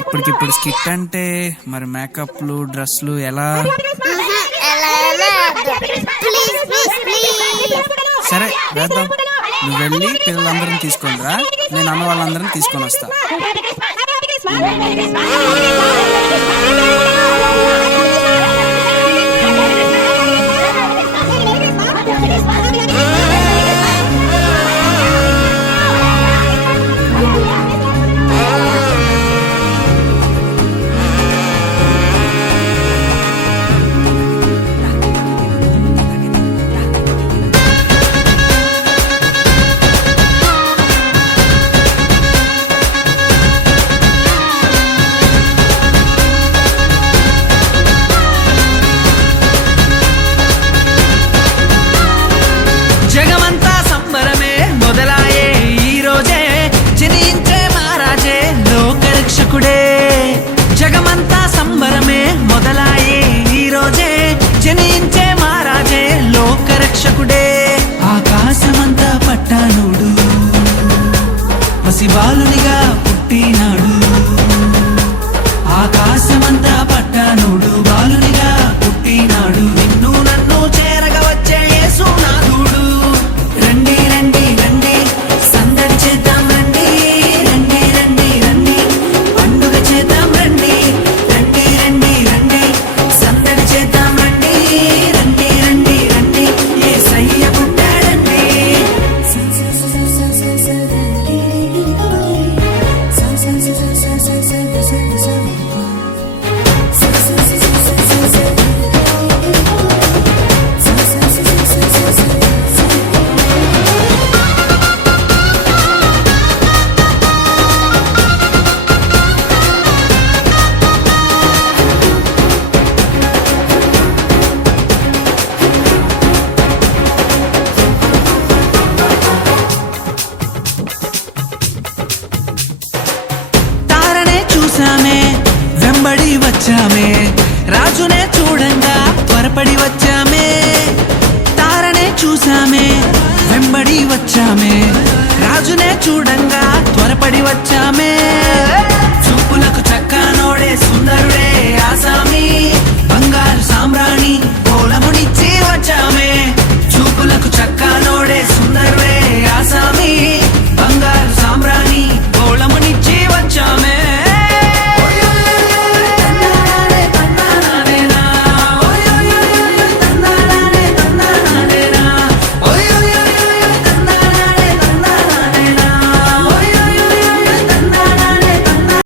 ఇప్పటికిప్పుడు స్కిట్ అంటే మరి మేకప్లు డ్రెస్లు ఎలా? సరే వేద్దాం. నువ్వు వెళ్ళి పిల్లలందరిని తీసుకొని రా, నేను అన్న వాళ్ళందరిని తీసుకొని వస్తా. జగమంతా సంబరమే మొదలాయే ఈ రోజే, జనించే మహారాజే లోకరక్షకుడే. ఆకాశమంతా పట్టానుడు పసిబాలునిగా పుట్టినాడు. ఆకాశమంతా పట్టానుడు బాలునిగా పుట్టినాడు. నిన్ను నన్ను చేరగా వచ్చే యేసునాథుడు. రండి రండి రండి సందడి చేద్దాం రండి, రండి రండి రండి పండుగ చేద్దాం రండి, రండి రండి రండి సందడి చేద్దాం రండి, రండి రండి రండి యేసయ్య పుట్టాడండి. వెంబడి వచ్చామే రాజునే చూడంగా త్వరపడి వచ్చామే. తారనే చూసామే వెంబడి వచ్చామే రాజునే చూడంగా త్వరపడి వచ్చామే.